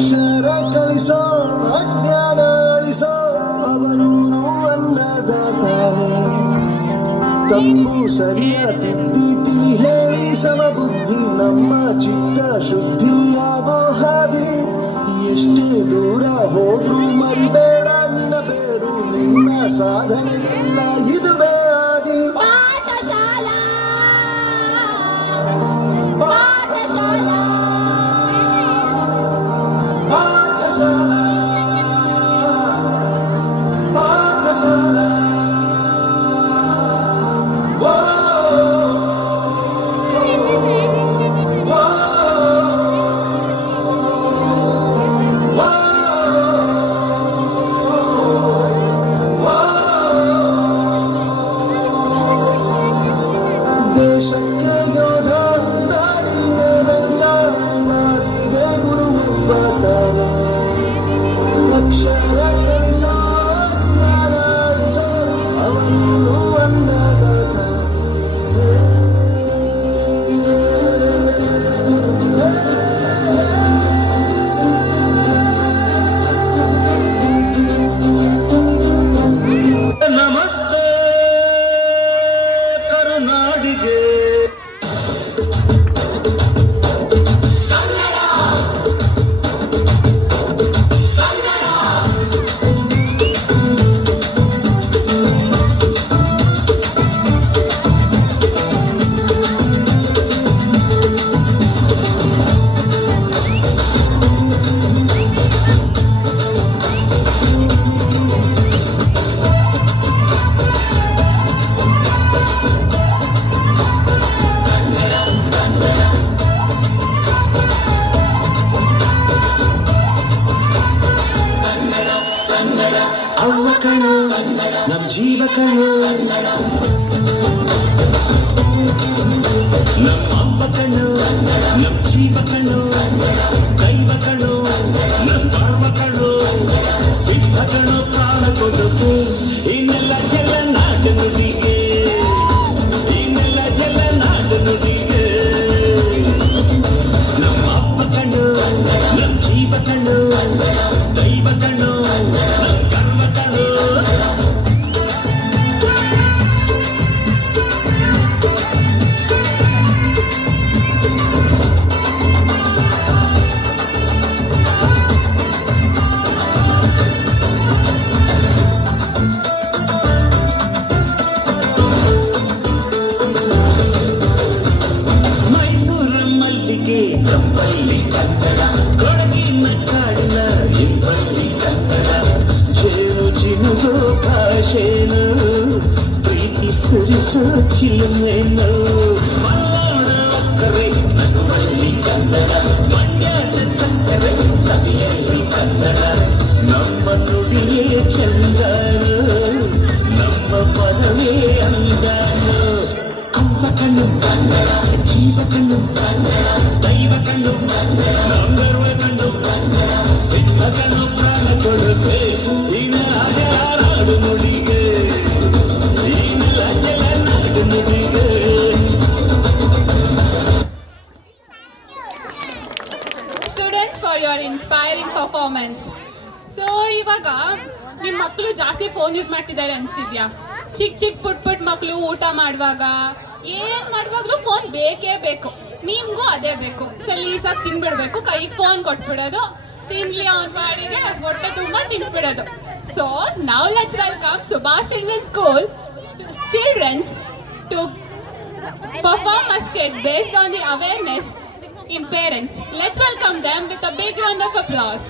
ಅಕ್ಷರ ಕಲಿಸೋ ಅಜ್ಞಾನ ಅಳಿಸೋ ಅವನೂನು ಅನ್ನದಾತಾನೆ. ತಪ್ಪು ಸರಿಯ ತಿದ್ದಿ ತಿಳಿ ಹೇಳಿ ಸಮಬುದ್ಧಿ ನಮ್ಮ ಚಿತ್ತ ಶುದ್ಧಿಯಾಗೋ ಹಾದಿ. ಎಷ್ಟೇ ದೂರ ಹೋದ್ರೂ ಮರಿಬೇಡ ನಿನ್ನ ಬೇಡು, ನಿನ್ನ ಸಾಧನೆಗೆಲ್ಲ ಇದುವೇ ಆದಿ. ಪಾಠಶಾಲಾ ಪಾಠಶಾಲಾ ಪಾಠಶಾಲಾ ಪಾಠಶಾಲಾ ದೇಶಕ್ಕೆ ಯೋಧ, ನಾಡಿಗೆ ರೈತ, ನಾಡಿಗೆ ಗುರುವೊಬ್ಬ ತಾನೆ. ಅಕ್ಷರ ಕಲಿಸೋ ಜ್ಞಾನ ಅಳಿಸೋ ಅವನು ನಮಸ್ತೆ ಕರುನಾಡಿಗೆ. ಅವ್ವ ಕಣೋ ನಮ್ ಜೀವ ಕಣೋ, ನಮ್ಮ ಅವ್ವ ಕಣೋ ನಮ್ ಜೀವ ಕಣೋ, ದೈವ ಕಣೋ ನಮ್ ಬಾಳ್ವ ಕಣೋ, ಸಿದ್ಧ ಕಣೋ ಪ್ರಾಣ ಕೊಡುಕು. ಇನ್ನೆಲ್ಲ ಜಲ ನಾಡು ನುಡಿಗೆ, ಇನ್ನೆಲ್ಲ ಜಲ ನಾಡು ನುಡಿಗೆ. ನಮ್ಮ ಅವ್ವ ಕಣೋ ನಮ್ ಜೀವ ಕಣೋ, ದೈವ ಕಣೋ ನಮ್ ಗರ್ವ ಕಣೋ. ಮೈಸೂರ ಮಲ್ಲಿಗೆ ಕಂಬಲ್ಲಿ ಕನ್ನಡ, ಕೊಡಗಿನ ಕಾಡಿನ ಇಂಬಲ್ಲಿ ಕನ್ನಡ. ಜೇನು ಜಿನುಗೋ ಭಾಷೆನು ಪ್ರೀತಿ ಸುರಿಸೋ ಚಿಲುಮೆನು. ಮಲ್ನಾಡ ಒಕ್ಕರೆ ನಗುವಲ್ಲಿ ಕನ್ನಡ, ಮಂಡ್ಯದ ಸಕ್ಕರೆ ಸವಿಯಲ್ಲಿ ಕನ್ನಡ. ನಮ್ಮ ನುಡಿಯೇ ಚಂದನು, ನಮ್ಮ ಪದವೇ ಅಂದನು. ಅವ್ವ ಕಣ್ಣು ಕನ್ನಡ, ಜೀವ ಕಣ್ಣು ಕನ್ನಡ, ದೈವ ಕಣ್ಣು ಕನ್ನಡ, ನಮ್ಮ ಗರ್ವ ಕಣ್ಣು ಕನ್ನಡ, ಸಿದ್ಧ ಕಣ್ಣು ಪ್ರಾಣ ಕೊಡುತ್ತೆ. ನಾಡು ನುಡಿಗೆ, ಇನ್ನೆಲ್ಲ ಜಲ ನಾಡು ನುಡಿಗೆ. Students for your inspiring performance. So ಇವಾಗ ನಿಮ್ಮ ಮಕ್ಕಳು ಜಾಸ್ತಿ ಫೋನ್ ಯೂಸ್ ಮಾಡ್ತಿದ್ದಾರೆ ಅನಿಸ್ತಿದ್ಯಾ? ಚಿಕ್ಕ ಪುಟ್ ಮಕ್ಕಳು ಊಟ ಮಾಡುವಾಗ ಏನು ಮಾಡುವಾಗಲೂ ಫೋನ್ ಬೇಕೇ ಬೇಕು. ನಿಮಗೂ ಅದೇ ಬೇಕು. ಸಲೀಸಾಗಿ ತಿನ್ಬಿಡ್ಬೇಕು, ಕೈಗೆ ಫೋನ್ ಕೊಟ್ಬಿಡೋದು, ತಿನ್ಲಿ ಅವ್ನು ಮಾಡಿದ್ರೆ ಹೊಟ್ಟೆ ತುಂಬ ತಿನ್ಸ್ಬಿಡೋದು. So now let's welcome Subhash Children's School children to perform a skit based on the awareness in parents. Let's welcome them with a big round of applause.